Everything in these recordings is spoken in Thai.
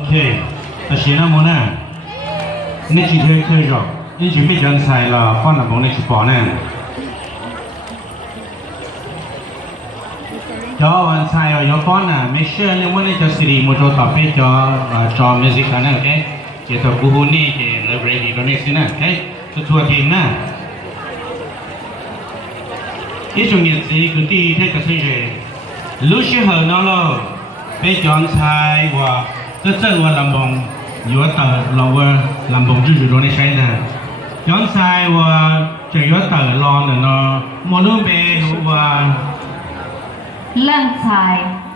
OK，那现在么呢？那几天可以着，你准备讲菜了，放了帮你去包呢。choวันใช้ยกก้อนน่ะไม่เชื่อเลยว่านี่จะสิริมุจต่อไปจอมิวสิกนะโอเคเกี่ยวกับกูฮูนี่เกี่ยวกับเรดิโอนี่สินะโอเคทั่วทีมนะอีช่วงนี้สิคือที่เทศกาลสิรู้ชื่อเหรอน้องเราไปจอนใช้ว่าจะเจอว่าลำบงอยู่ต่อเราว่าลำบงจู่ๆโดนใช้นะจอนใช้ว่าจะอยู่ต่อรอเนาะมนุษย์เบว่าเรื่องชาย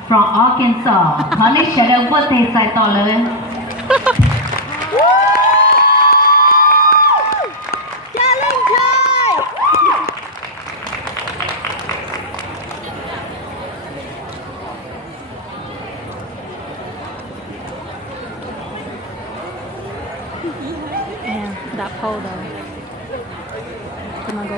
from Arkansas เขาเรียกเฉลิมว่าเตะใจต่อเลยจะเล่นชาย And that pole though. Come on, go.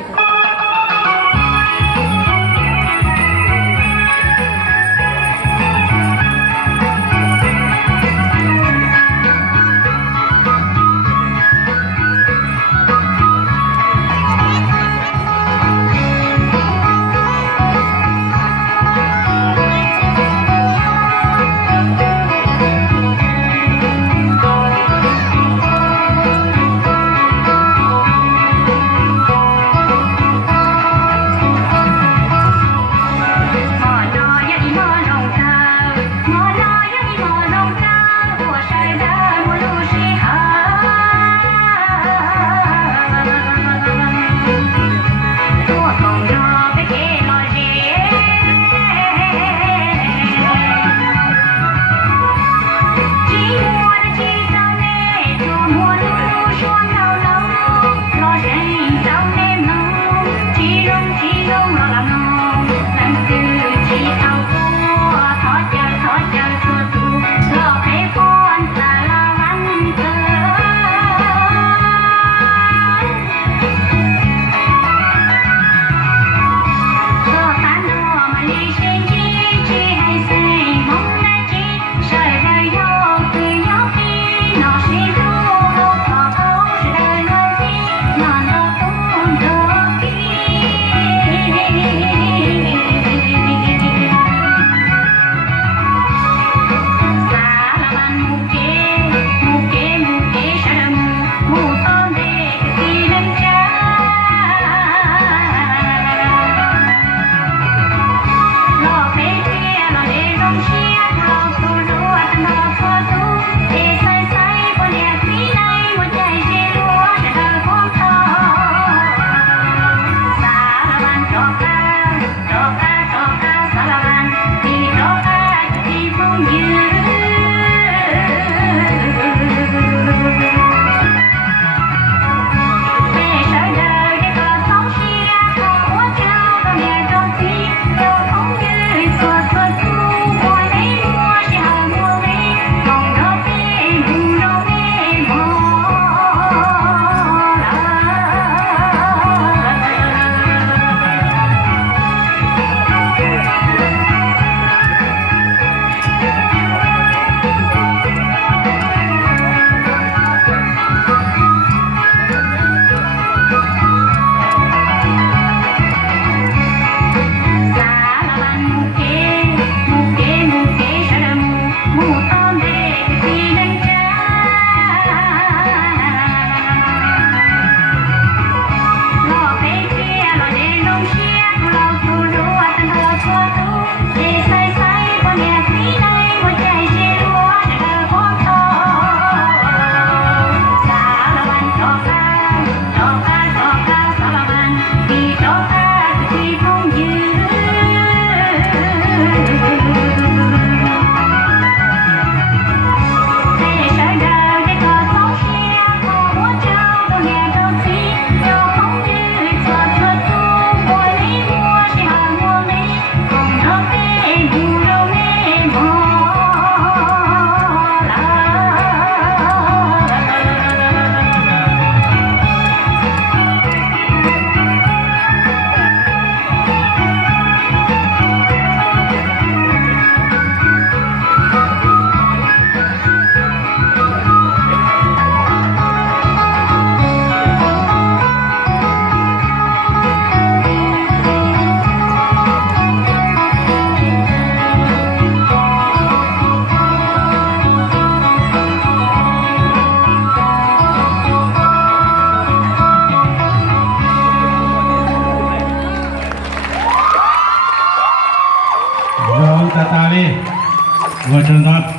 我真的。